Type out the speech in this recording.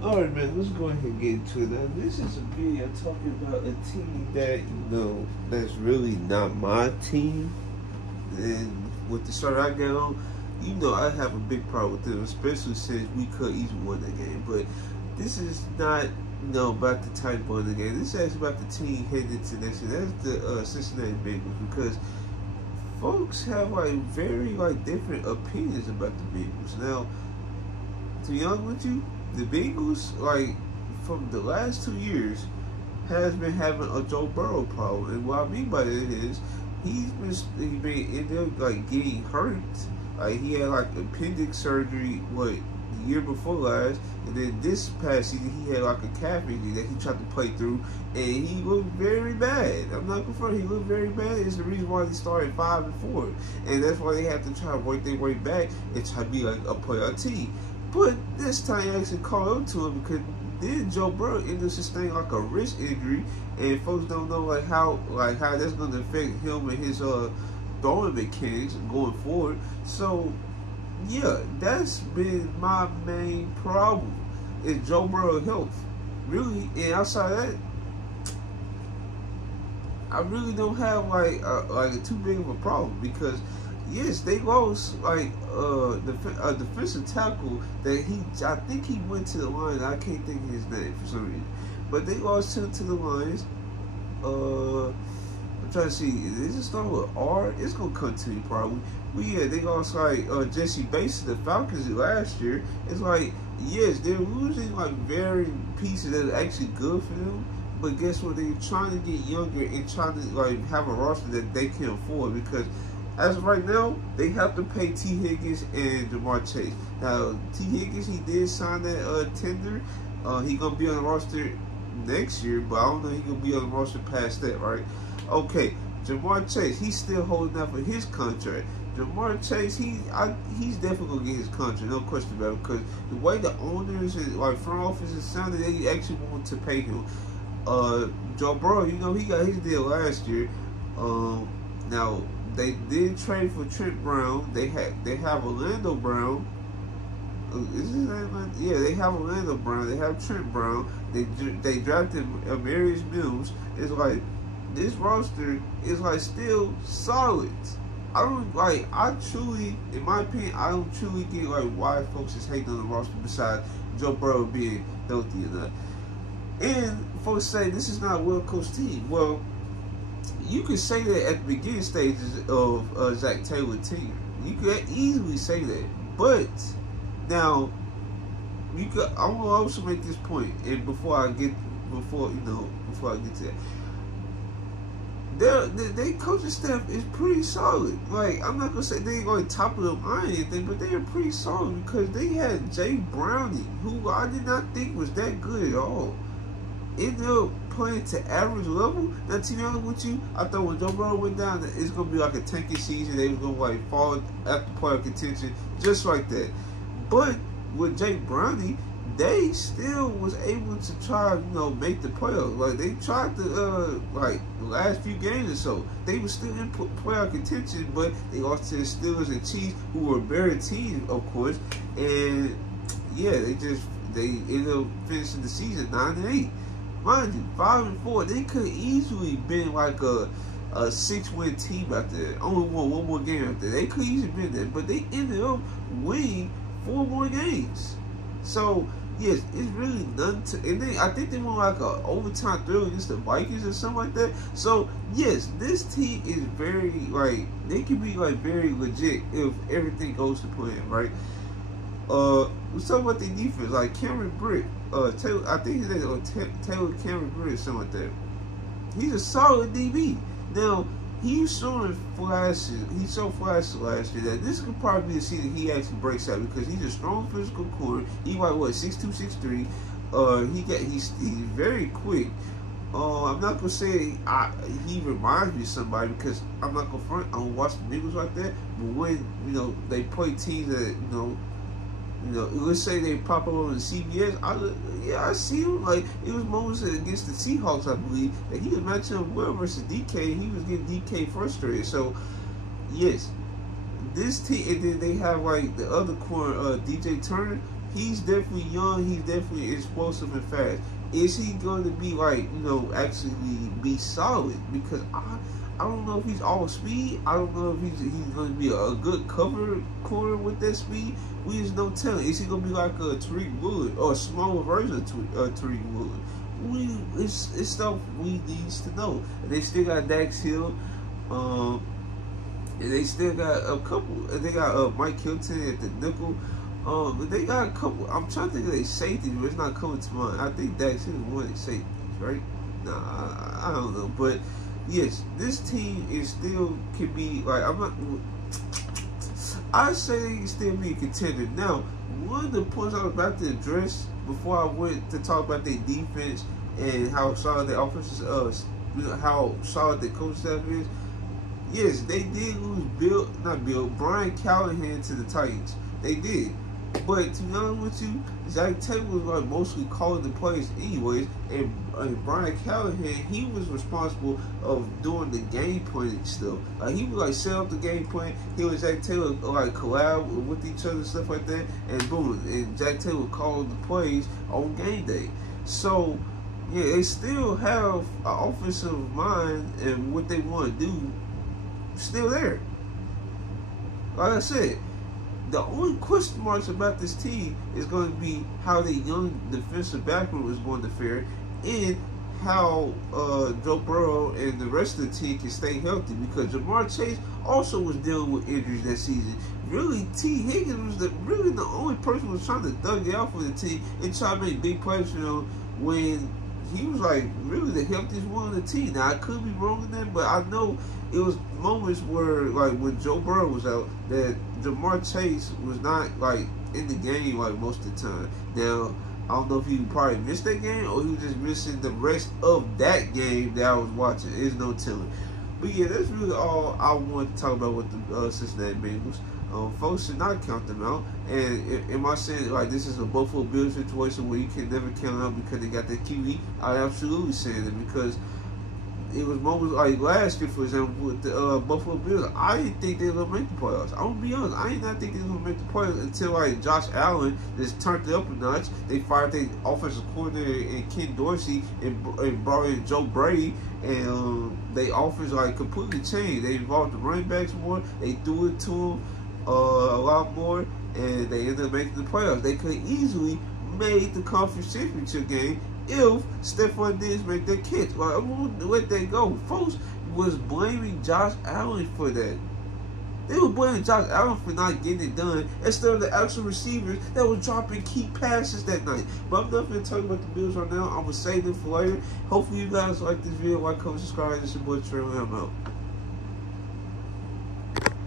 Alright, man, let's go ahead and get into it. Now, this is a video talking about a team that, that's really not my team. And with the start I got on, I have a big problem with them, especially since we could easily win the game. But this is not, about the type of the game. This is actually about the team heading into next year. That's the Cincinnati Bengals, because folks have, very, different opinions about the Bengals. Now, to be honest with you, the Bengals, from the last 2 years, has been having a Joe Burrow problem. And what I mean by that is, he's been ended up, getting hurt. He had, appendix surgery, the year before last. And then this past season, he had, a calf injury that he tried to play through. And he looked very bad. I'm not confirmed. He looked very bad. It's the reason why they started 5-4. And that's why they have to try to work their way back and try to be, a playoff team. But this time he actually caught up to him, because then Joe Burrow ended up sustaining a wrist injury, and folks don't know how that's going to affect him and his throwing mechanics going forward. So yeah, that's been my main problem, is Joe Burrow health. Really, and outside of that, I really don't have too big of a problem, because yes, they lost the defensive tackle that I think he went to the Lions. I can't think of his name for some reason, but they lost him to the Lions. I'm trying to see. Is it starting with R? It's gonna come to me probably. But yeah, they lost Jesse Bates to the Falcons last year. It's yes, they're losing very pieces that are actually good for them. But guess what? They're trying to get younger and trying to have a roster that they can afford, because as of right now, they have to pay T. Higgins and Jamar Chase. Now, T. Higgins, he did sign that tender. He gonna be on the roster next year, but I don't know if he gonna be on the roster past that, right? Okay, Jamar Chase, he's still holding out for his contract. Jamar Chase, he's definitely gonna get his contract, no question about it, because the way the owners and front office is sounding, they actually want to pay him. Joe Burrow, he got his deal last year. Now, they did trade for Trent Brown. They have Orlando Brown. Is his name? Yeah, they have Orlando Brown. They have Trent Brown. They drafted Marius Mills. It's this roster is still solid. I truly, in my opinion, I don't truly get why folks is hating on the roster besides Joe Burrow being healthy or not. And folks say this is not a well-coached team. Well, you could say that at the beginning stages of Zach Taylor's team. You could easily say that. But now, I want to also make this point, and before I get to that, their coaching staff is pretty solid. I'm not gonna say they ain't gonna topple them on anything, but they are pretty solid, because they had Jay Browning, who I did not think was that good at all. Ended up playing to average level. Now, to be honest with you, I thought when Joe Burrow went down, that it's gonna be a tanking season. They was gonna fall after playoff contention, just like that. But with Jay Browning, they still was able to try, make the playoffs. They tried to, the last few games or so, they were still in playoff contention, but they lost to the Steelers and Chiefs, who were better teams, of course. And yeah, they ended up finishing the season 9-8. Mind you, 5-4, they could easily been a 6-win team out there. Only won one more game out there. They could easily been there, but they ended up winning 4 more games. So yes, it's really nothing to. And then I think they won a overtime thrill against the Vikings or something like that. So yes, this team is very they can be very legit if everything goes to plan, right? Let's talk about the defense, Cameron Britt. Taylor, I think his name is Taylor Cameron Britt or something like that. He's a solid DB. Now, he's showing flashes. He showed flashes last year that this could probably be the season he actually breaks out, because he's a strong physical corner. He's 6'2", 6'3". He's very quick. I'm not gonna say he reminds me of somebody, because I'm not gonna front. I don't watch the Bengals like that. But when they play teams that let's say they pop up on the CBS. I see him. It was moments against the Seahawks, I believe, that he was matching up well versus DK, and he was getting DK frustrated. So yes, this team, and then they have the other corner, DJ Turner. he's definitely young. He's definitely explosive and fast. Is he going to be like, you know, actually be solid? Because I don't know if he's all speed. I don't know if he's going to be a good cover corner with that speed. We just don't tell. Is he going to be like a Tariq Wood or a smaller version of Tariq Wood? It's stuff we need to know. And they still got Dax Hill. And they still got a couple. They got Mike Hilton at the nickel. They got a couple. I'm trying to think of their safety, but it's not coming to mind. I think Dax Hill is one of their safeties, right? Nah, I don't know. But yes, this team is still can be like I say they can still be a contender. Now, one of the points I was about to address before I went to talk about their defense and how solid their offense is, how solid their coach staff is. Yes, they did lose Brian Callahan to the Titans. They did. But to be honest with you, Zach Taylor was like mostly calling the plays anyways, and Brian Callahan, he was responsible of doing the game planning stuff. Like he would like set up the game plan. He and Zach Taylor like collab with each other and stuff like that, and boom, and Zach Taylor called the plays on game day. So yeah, they still have an offensive mind and what they want to do still there. Like I said, the only question marks about this team is going to be how the young defensive backroom is going to fare, and how Joe Burrow and the rest of the team can stay healthy. Because Jamar Chase also was dealing with injuries that season. Really, T. Higgins was really the only person who was trying to thug it out for the team and try to make big plays for them when he was like really the healthiest one on the team. Now I could be wrong in that, but I know it was moments where like when Joe Burrow was out that Jamar Chase was not like in the game like most of the time. Now I don't know if he probably missed that game or he was just missing the rest of that game that I was watching. There's no telling. But yeah, that's really all I want to talk about with the Cincinnati Bengals. Folks should not count them out. And am I saying like this is a Buffalo Bills situation where you can never count out because they got that QB? I absolutely saying it because it was moments like last year, for example, with the Buffalo Bills. I didn't think they were gonna make the playoffs. I'm gonna be honest. I did not think they were gonna make the playoffs until like Josh Allen just turned it up a notch. They fired their offensive coordinator and Ken Dorsey and brought in Joe Brady, and they offense like completely changed. They involved the running backs more. They threw it to them a lot more, and they ended up making the playoffs. They could easily made the conference championship game if Stephon Diggs make that catch. Like, I won't let that go. Folks was blaming Josh Allen for that. They were blaming Josh Allen for not getting it done instead of the actual receivers that was dropping key passes that night. But I'm not going to talk about the Bills right now. I'm going to save them for later. Hopefully you guys like this video. Like, comment, subscribe. This is your boy Trey. I'm out.